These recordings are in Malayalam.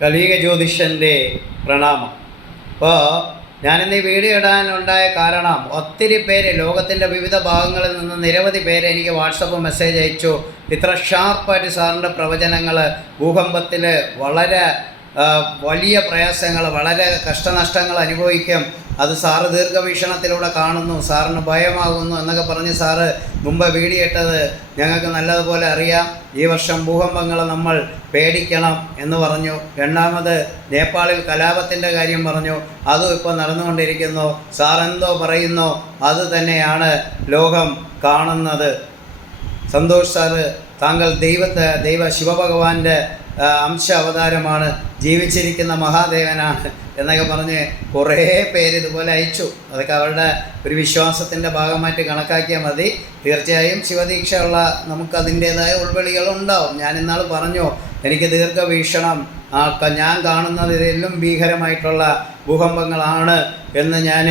കലീക ജ്യോതിഷന്റെ പ്രണാമം. അപ്പോൾ ഞാനിന്ന് ഈ വീഡിയോ ഇടാനുണ്ടായ കാരണം ഒത്തിരി പേര് ലോകത്തിന്റെ വിവിധ ഭാഗങ്ങളിൽ നിന്ന് നിരവധി പേര് എനിക്ക് വാട്സപ്പ് മെസ്സേജ് അയച്ചു. ഇത്ര ഷാർപ്പായിട്ട് സാറിന്റെ പ്രവചനങ്ങൾ ഭൂകമ്പത്തിൽ വളരെ വലിയ പ്രയാസങ്ങൾ വളരെ കഷ്ടനഷ്ടങ്ങൾ അനുഭവിക്കും. അത് സാറ് ദീർഘവീക്ഷണത്തിലൂടെ കാണുന്നു സാറിന് ഭയമാകുന്നു എന്നൊക്കെ പറഞ്ഞ് സാറ് മുമ്പ് വീടിയിട്ടത് ഞങ്ങൾക്ക് നല്ലതുപോലെ അറിയാം. ഈ വർഷം ഭൂകമ്പങ്ങൾ നമ്മൾ പേടിക്കണം എന്ന് പറഞ്ഞു. രണ്ടാമത് നേപ്പാളിൽ കലാപത്തിന്റെ കാര്യം പറഞ്ഞു. അതും ഇപ്പോൾ നടന്നുകൊണ്ടിരിക്കുന്നു. സാർ എന്തോ പറയുന്നു അത് തന്നെയാണ് ലോകം കാണുന്നത്. സന്തോഷ് സാറ് താങ്കൾ ദൈവത്തെ ദൈവ ശിവഭഗവാന്റെ അംശ അവതാരമാണ് ജീവിച്ചിരിക്കുന്ന മഹാദേവനാണ് എന്നൊക്കെ പറഞ്ഞ് കുറേ പേര് ഇതുപോലെ അയച്ചു. അതൊക്കെ അവരുടെ ഒരു വിശ്വാസത്തിന്റെ ഭാഗമായിട്ട് കണക്കാക്കിയാൽ മതി. തീർച്ചയായും ശിവദീക്ഷയുള്ള നമുക്ക് അതിന്റേതായ ഉൾവിളികളുണ്ടാവും. ഞാൻ ഇന്നാൾ പറഞ്ഞു എനിക്ക് ദീർഘവീക്ഷണം ഞാൻ കാണുന്നത് ഇതിലും ഭീകരമായിട്ടുള്ള ഭൂകമ്പങ്ങളാണ് എന്ന് ഞാൻ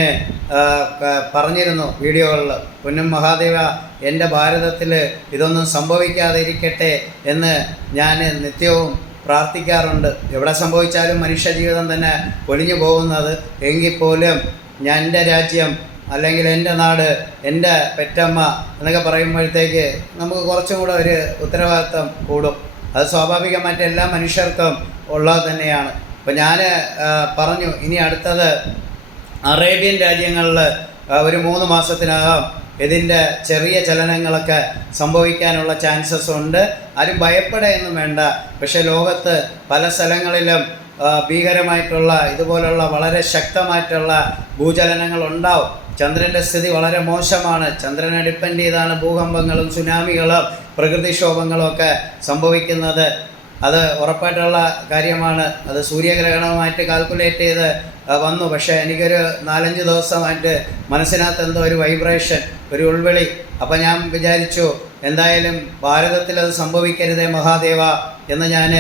പറഞ്ഞിരുന്നു വീഡിയോകളിൽ പൊന്നും മഹാദേവ എന്റെ ഭാരതത്തിൽ ഇതൊന്നും സംഭവിക്കാതിരിക്കട്ടെ എന്ന് ഞാൻ നിത്യവും പ്രാർത്ഥിക്കാറുണ്ട്. എവിടെ സംഭവിച്ചാലും മനുഷ്യ ജീവിതം തന്നെ ഒലിഞ്ഞു പോകുന്നത്. എങ്കിൽ പോലും ഞാൻ എന്റെ രാജ്യം അല്ലെങ്കിൽ എന്റെ നാട് എന്റെ പെറ്റമ്മ എന്നൊക്കെ പറയുമ്പോഴത്തേക്ക് നമുക്ക് കുറച്ചും കൂടെ ഒരു ഉത്തരവാദിത്വം കൂടും. അത് സ്വാഭാവികമായിട്ട് എല്ലാ മനുഷ്യർക്കും ഉള്ളത് തന്നെയാണ്. അപ്പോൾ ഞാൻ പറഞ്ഞു ഇനി അടുത്തത് അറേബ്യൻ രാജ്യങ്ങളിൽ ഒരു മൂന്ന് മാസത്തിനകം ഇതിന്റെ ചെറിയ ചലനങ്ങളൊക്കെ സംഭവിക്കാനുള്ള ചാൻസസ് ഉണ്ട്. ആരും ഭയപ്പെടുകയൊന്നും വേണ്ട. പക്ഷേ ലോകത്ത് പല സ്ഥലങ്ങളിലും ഭീകരമായിട്ടുള്ള ഇതുപോലുള്ള വളരെ ശക്തമായിട്ടുള്ള ഭൂചലനങ്ങൾ ഉണ്ടാവും. ചന്ദ്രന്റെ സ്ഥിതി വളരെ മോശമാണ്. ചന്ദ്രനെ ഡിപ്പെൻഡ് ചെയ്താണ് ഭൂകമ്പങ്ങളും സുനാമികളും പ്രകൃതിക്ഷോഭങ്ങളും ഒക്കെ സംഭവിക്കുന്നത്. അത് ഉറപ്പായിട്ടുള്ള കാര്യമാണ്. അത് സൂര്യഗ്രഹണവുമായിട്ട് കാൽക്കുലേറ്റ് ചെയ്ത് വന്നു. പക്ഷേ എനിക്കൊരു നാലഞ്ച് ദിവസമായിട്ട് മനസ്സിനകത്ത് എന്തോ ഒരു വൈബ്രേഷൻ ഒരു ഉൾവിളി. അപ്പം ഞാൻ വിചാരിച്ചു എന്തായാലും ഭാരതത്തിൽ അത് സംഭവിക്കരുതേ മഹാദേവ എന്ന് ഞാൻ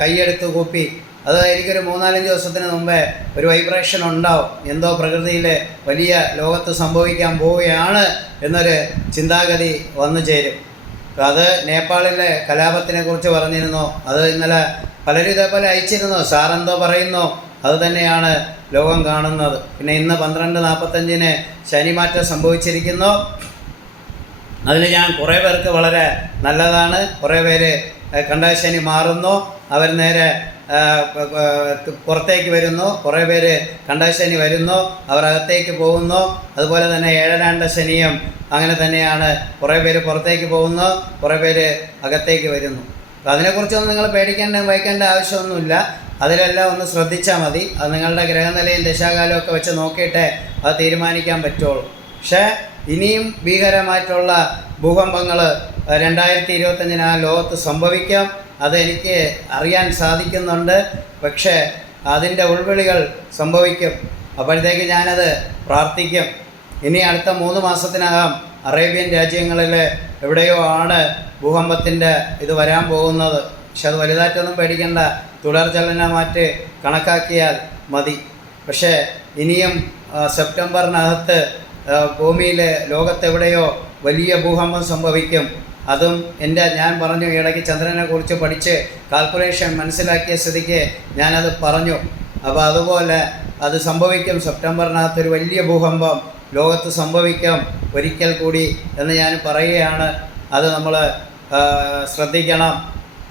കൈയെടുത്ത് കൂപ്പി. അത് എനിക്കൊരു മൂന്നാലഞ്ച് ദിവസത്തിന് മുമ്പേ ഒരു വൈബ്രേഷൻ ഉണ്ടാവും. എന്തോ പ്രകൃതിയിൽ വലിയ ലോകത്ത് സംഭവിക്കാൻ പോവുകയാണ് എന്നൊരു ചിന്താഗതി വന്നു ചേരും. അത് നേപ്പാളിലെ കലാപത്തിനെ കുറിച്ച് പറഞ്ഞിരുന്നു. അത് ഇന്നലെ പലരും ഇതേപോലെ അയച്ചിരുന്നു. സാറെന്തോ പറയുന്നു. അത് തന്നെയാണ് ലോകം കാണുന്നത്. പിന്നെ ഇന്ന് പന്ത്രണ്ട് നാൽപ്പത്തഞ്ചിന് ശനിമാറ്റം സംഭവിച്ചിരിക്കുന്നു. അതിൽ ഞാൻ കുറേ പേർക്ക് വളരെ നല്ലതാണ്. കുറേ പേര് കണ്ടാശനി കണ്ട ശനി മാറുന്നു. അവർ നേരെ പുറത്തേക്ക് വരുന്നു. കുറേ പേര് കണ്ട ശനി വരുന്നു. അവർ അകത്തേക്ക് പോകുന്നു. അതുപോലെ തന്നെ ഏഴരാണ്ട ശനിയും അങ്ങനെ തന്നെയാണ്. കുറേ പേര് പുറത്തേക്ക് പോകുന്നു. കുറേ പേര് അകത്തേക്ക് വരുന്നു. അപ്പോൾ അതിനെക്കുറിച്ചൊന്നും നിങ്ങൾ പേടിക്കേണ്ട വഹിക്കേണ്ട ആവശ്യമൊന്നുമില്ല. അതിലെല്ലാം ഒന്ന് ശ്രദ്ധിച്ചാൽ മതി. അത് നിങ്ങളുടെ ഗ്രഹനിലയും ദശാകാലവും വെച്ച് നോക്കിയിട്ടേ അത് തീരുമാനിക്കാൻ പറ്റുള്ളൂ. പക്ഷേ ഇനിയും ഭീകരമായിട്ടുള്ള ഭൂകമ്പങ്ങൾ രണ്ടായിരത്തി ഇരുപത്തഞ്ചിന് ആ ലോകത്ത് സംഭവിക്കാം. അത് എനിക്ക് അറിയാൻ സാധിക്കുന്നുണ്ട്. പക്ഷേ അതിന്റെ ഉൾവിളികൾ സംഭവിക്കും. അപ്പോഴത്തേക്ക് ഞാനത് പ്രാർത്ഥിക്കും. ഇനി അടുത്ത മൂന്ന് മാസത്തിനകം അറേബ്യൻ രാജ്യങ്ങളിൽ എവിടെയോ ആണ് ഭൂകമ്പത്തിന്റെ ഇത് വരാൻ പോകുന്നത്. പക്ഷെ അത് വലുതായിട്ടൊന്നും പേടിക്കേണ്ട. തുടർചലനമാറ്റ് കണക്കാക്കിയാൽ മതി. പക്ഷേ ഇനിയും സെപ്റ്റംബറിനകത്ത് ഭൂമിയിലെ ലോകത്തെവിടെയോ വലിയ ഭൂകമ്പം സംഭവിക്കും. അതും എന്റെ ഞാൻ പറഞ്ഞു ഇടയ്ക്ക് ചന്ദ്രനെ കുറിച്ച് പഠിച്ച് കാൽക്കുലേഷൻ മനസ്സിലാക്കിയ സ്ഥിതിക്ക് ഞാനത് പറഞ്ഞു. അപ്പോൾ അതുപോലെ അത് സംഭവിക്കും. സെപ്റ്റംബറിനകത്ത് ഒരു വലിയ ഭൂകമ്പം ലോകത്ത് സംഭവിക്കും ഒരിക്കൽ കൂടി എന്ന് ഞാൻ പറയുകയാണ്. അത് നമ്മൾ ശ്രദ്ധിക്കണം.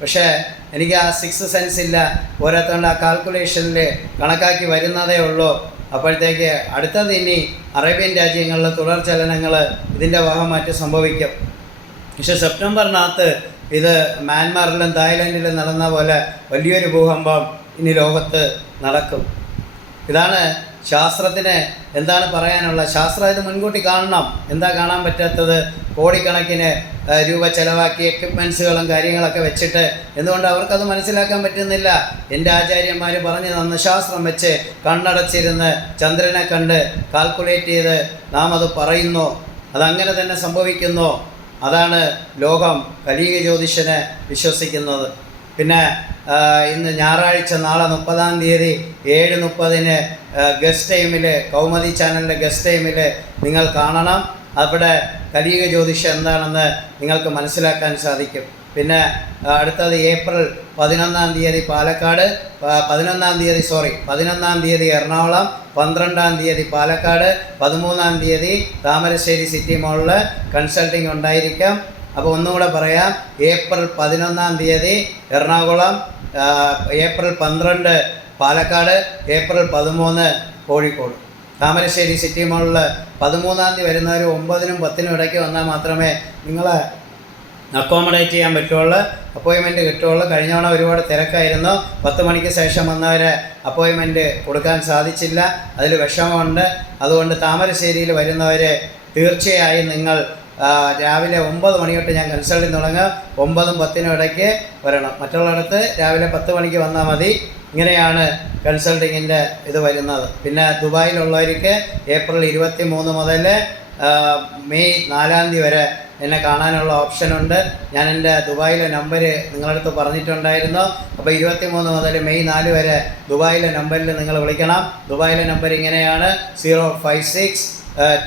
പക്ഷേ എനിക്ക് ആ സിക്സ് സെൻസ് ഇല്ല. ഓരോരുത്തരുടെ ആ കാൽക്കുലേഷനിൽ കണക്കാക്കി വരുന്നതേ ഉള്ളൂ. അപ്പോഴത്തേക്ക് അടുത്തത് ഇനി അറേബ്യൻ രാജ്യങ്ങളിൽ തുടർചലനങ്ങൾ ഇതിന്റെ ഭാഗമായിട്ട് സംഭവിക്കും. പക്ഷെ സെപ്റ്റംബറിനകത്ത് ഇത് മ്യാൻമാറിലും തായ്ലാൻഡിലും നടന്ന പോലെ വലിയൊരു ഭൂകമ്പം ഇനി ലോകത്ത് നടക്കും. ഇതാണ് ശാസ്ത്രത്തിന് എന്താണ് പറയാനുള്ള ശാസ്ത്രം ഇത് മുൻകൂട്ടി കാണണം. എന്താ കാണാൻ പറ്റാത്തത്? കോടിക്കണക്കിന് രൂപ ചിലവാക്കി എക്യുപ്മെൻസുകളും കാര്യങ്ങളൊക്കെ വെച്ചിട്ട് എന്തുകൊണ്ട് അവർക്കത് മനസ്സിലാക്കാൻ പറ്റുന്നില്ല? എന്റെ ആചാര്യന്മാർ പറഞ്ഞു തന്ന ശാസ്ത്രം വെച്ച് കണ്ണടച്ചിരുന്ന് ചന്ദ്രനെ കണ്ട് കാൽക്കുലേറ്റ് ചെയ്ത് നാം അത് പറയുന്നു. അതങ്ങനെ തന്നെ സംഭവിക്കുന്നു. അതാണ് ലോകം കലീക ജ്യോതിഷനെ വിശ്വസിക്കുന്നത്. പിന്നെ ഇന്ന് ഞായറാഴ്ച നാളെ മുപ്പതാം തീയതി ഏഴ് മുപ്പതിന് ഗസ്റ്റ് ടൈമിൽ കൗമദി ചാനലിന്റെ ഗസ്റ്റ് ടൈമിൽ നിങ്ങൾ കാണണം. അവിടെ കലീക ജ്യോതിഷം എന്താണെന്ന് നിങ്ങൾക്ക് മനസ്സിലാക്കാൻ സാധിക്കും. പിന്നെ അടുത്തത് ഏപ്രിൽ പതിനൊന്നാം തീയതി പാലക്കാട് പതിനൊന്നാം തീയതി സോറി പതിനൊന്നാം തീയതി എറണാകുളം പന്ത്രണ്ടാം തീയതി പാലക്കാട് പതിമൂന്നാം തീയതി താമരശ്ശേരി സിറ്റി മോളിൽ കൺസൾട്ടിംഗ് ഉണ്ടായിരിക്കും. അപ്പോൾ ഒന്നുകൂടെ പറയാം ഏപ്രിൽ പതിനൊന്നാം തീയതി എറണാകുളം ഏപ്രിൽ പന്ത്രണ്ട് പാലക്കാട് ഏപ്രിൽ പതിമൂന്ന് കോഴിക്കോട്. താമരശ്ശേരി സിറ്റി മോളിൽ പതിമൂന്നാം തീയതി വരുന്നവർ ഒമ്പതിനും പത്തിനും ഇടയ്ക്ക് വന്നാൽ മാത്രമേ നിങ്ങളെ അക്കോമഡേറ്റ് ചെയ്യാൻ പറ്റുള്ളൂ. അപ്പോയിൻമെന്റ് കിട്ടുള്ളൂ. കഴിഞ്ഞ തവണ ഒരുപാട് തിരക്കായിരുന്നു. പത്ത് മണിക്ക് ശേഷം വന്നവരെ അപ്പോയിൻമെന്റ് കൊടുക്കാൻ സാധിച്ചില്ല. അതിൽ വിഷമമുണ്ട്. അതുകൊണ്ട് താമരശ്ശേരിയിൽ വരുന്നവർ തീർച്ചയായും നിങ്ങൾ രാവിലെ ഒമ്പത് മണി തൊട്ട് ഞാൻ കൺസൾട്ടിങ് തുടങ്ങും. ഒമ്പതും പത്തിനും ഇടയ്ക്ക് വരണം. മറ്റുള്ളിടത്ത് രാവിലെ പത്ത് മണിക്ക് വന്നാൽ മതി. ഇങ്ങനെയാണ് കൺസൾട്ടിങ്ങിന്റെ ഇത് വരുന്നത്. പിന്നെ ദുബായിലുള്ളവർക്ക് ഏപ്രിൽ ഇരുപത്തി മൂന്ന് മുതൽ മെയ് നാലാം തീയതി വരെ എന്നെ കാണാനുള്ള ഓപ്ഷനുണ്ട് ഞാൻ എന്റെ ദുബായിലെ നമ്പർ നിങ്ങളടുത്ത് പറഞ്ഞിട്ടുണ്ടായിരുന്നു. അപ്പോൾ ഇരുപത്തി മൂന്ന് മുതൽ മെയ് നാല് വരെ ദുബായിലെ നമ്പറിൽ നിങ്ങൾ വിളിക്കണം. ദുബായിലെ നമ്പർ ഇങ്ങനെയാണ്. Zero five six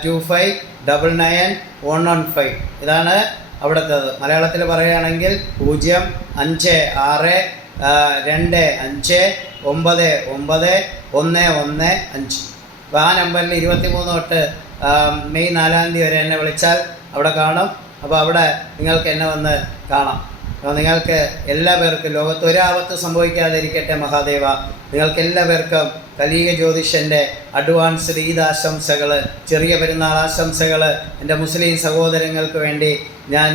two five double nine one one five ഇതാണ് അവിടുത്തത്. മലയാളത്തിൽ പറയുകയാണെങ്കിൽ പൂജ്യം അഞ്ച് ആറ് രണ്ട് അഞ്ച് ഒമ്പത് ഒമ്പത് ഒന്ന് ഒന്ന് അഞ്ച്. അപ്പോൾ ആ നമ്പറിൽ ഇരുപത്തി മൂന്ന് തൊട്ട് മെയ് നാലാം തീയതി വരെ എന്നെ വിളിച്ചാൽ അവിടെ കാണും. അപ്പോൾ അവിടെ നിങ്ങൾക്ക് എന്നെ വന്ന് കാണാം. അപ്പോൾ നിങ്ങൾക്ക് എല്ലാ പേർക്കും ലോകത്ത് ഒരാപത്ത് സംഭവിക്കാതിരിക്കട്ടെ മഹാദേവ. നിങ്ങൾക്ക് എല്ലാ പേർക്കും കലീക ജ്യോതിഷന്റെ അഡ്വാൻസ്ഡ് ഈദ് ആശംസകൾ ചെറിയ പെരുന്നാൾ ആശംസകൾ എന്റെ മുസ്ലിം സഹോദരങ്ങൾക്ക് വേണ്ടി ഞാൻ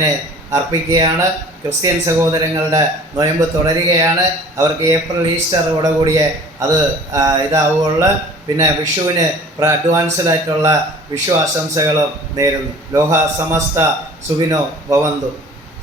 അർപ്പിക്കുകയാണ്. ക്രിസ്ത്യൻ സഹോദരങ്ങളുടെ നോയമ്പ് തുടരുകയാണ്. അവർക്ക് ഏപ്രിൽ ഈസ്റ്ററോടെ കൂടിയേ അത് ഇതാവുകയുള്ളു. പിന്നെ വിഷുവിന് അഡ്വാൻസ്ഡായിട്ടുള്ള വിഷു ആശംസകളും നേരുന്നു. ലോഹ സമസ്ത സുഖിനോ ഭവന്തു.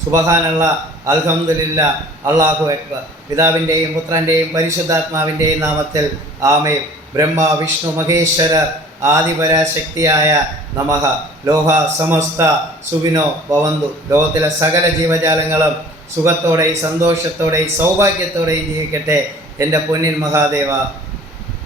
സുബഹാനുള്ള അൽഹംദുലില്ല അള്ളാഹു അക്ബർ. പിതാവിന്റെയും പുത്രന്റെയും പരിശുദ്ധാത്മാവിന്റെയും നാമത്തിൽ ആമേ ബ്രഹ്മ വിഷ്ണു മഹേശ്വരർ ആദിപരാശക്തിയായ നമഹ ലോഹ സമസ്ത സുവിനോ ഭവന്തു. ലോകത്തിലെ സകല ജീവജാലങ്ങളും സുഖത്തോടെയും സന്തോഷത്തോടെയും സൗഭാഗ്യത്തോടെയും ജീവിക്കട്ടെ എന്റെ പൊന്നിൻ മഹാദേവ.